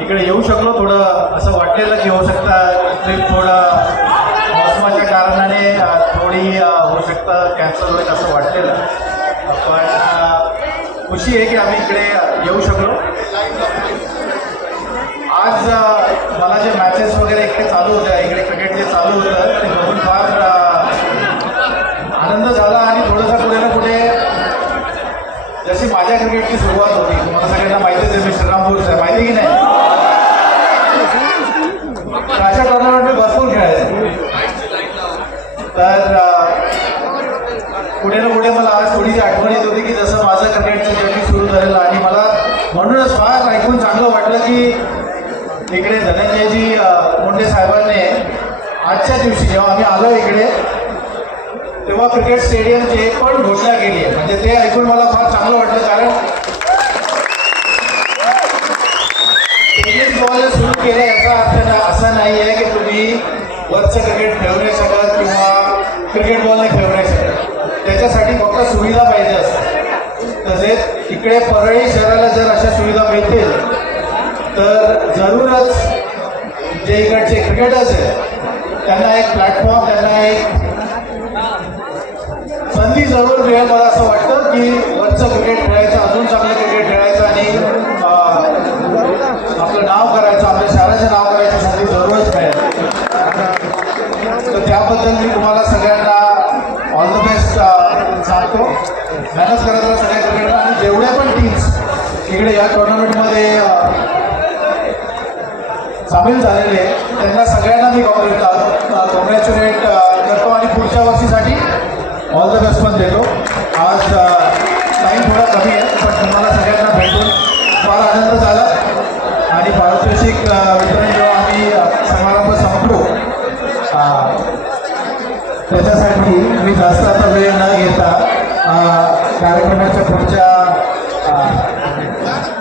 इकडे येऊ शकलो थोडं असं वाटलेलं की होऊ शकता ट्रिप थोडं मौसमाच्या कारणाने थोडी होऊ शकतं कॅन्सल होईल असं वाटलेलं पण खुशी आहे की आम्ही इकडे येऊ शकलो. आज मला जे मॅचेस वगैरे इकडे चालू होत्या इकडे क्रिकेट जे चालू होतं ते बघून फार आनंद झाला आणि थोडंसं कुठे ना कुठे जशी माझ्या क्रिकेटची सुरुवात होती तुम्हाला सगळ्यांना माहितीच आहे मी श्रीरामपूरचं आहे माहिती की नाही तर अशा टुर्नामेंट मी भरपूर खेळायचे तर अ, पुढे ना पुढे मला आज थोडीशी आठवण येत होती की जसं माझं क्रिकेटचं जर्नी सुरू झालेलं आणि मला म्हणूनच फार ऐकून चांगलं वाटलं की इकडे धनंजयजी अ, मुंडे साहेबांनी आजच्या दिवशी जेव्हा आम्ही आलो इकडे तेव्हा क्रिकेट स्टेडियमची पण घोषणा केली आहे. म्हणजे ते ऐकून मला फार चांगलं वाटलं कारण टेनिस बॉल सुरू केलं याचा अर्थ असा नाही आहे की तुम्ही वरचं क्रिकेट खेळू नाही शकत किंवा क्रिकेट बॉल नाही खेळू नाही सुविधा पाहिजे असतात तसेच इकडे परळी शहराला जर अशा सुविधा मिळतील तर जरूरच जे इकडचे क्रिकेटर्स आहेत त्यांना एक प्लॅटफॉर्म त्यांना एक संधी जरूर मिळेल मला असं वाटतं की वरचं क्रिकेट खेळायचं अजून चांगलं क्रिकेट खेळायचं आणि आपलं नाव करायचं आपल्या शहराचं नाव करायची संधी जरूरच मिळेल. तर त्याबद्दल मी तुम्हाला सगळ्यांना ऑल द बेस्ट सांगतो मॅनेज करत राहा सगळ्या क्रिकेटला आणि जेवढ्या पण टीम्स इकडे या टुर्नामेंटमध्ये सामील झालेले आहे, त्यांना सगळ्यांना मी कॉंग्रॅच्युलेट करतो. आणि पुढच्या वर्षीसाठी ऑल द बेस्ट पण देतो. आज टाईम थोडा कमी आहे पण तुम्हाला सगळ्यांना भेटून फार आनंद झाला. आणि पारितोषिक वितरण जेव्हा आम्ही समारंभ संपलो त्याच्यासाठी मी जास्त आता वेळ न घेता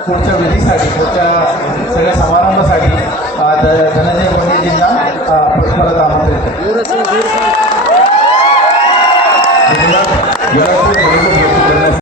पुढच्या विधीसाठी पुढच्या सगळ्या समारंभासाठी धनंजय पंडितजींना अ, परत आमंत्रित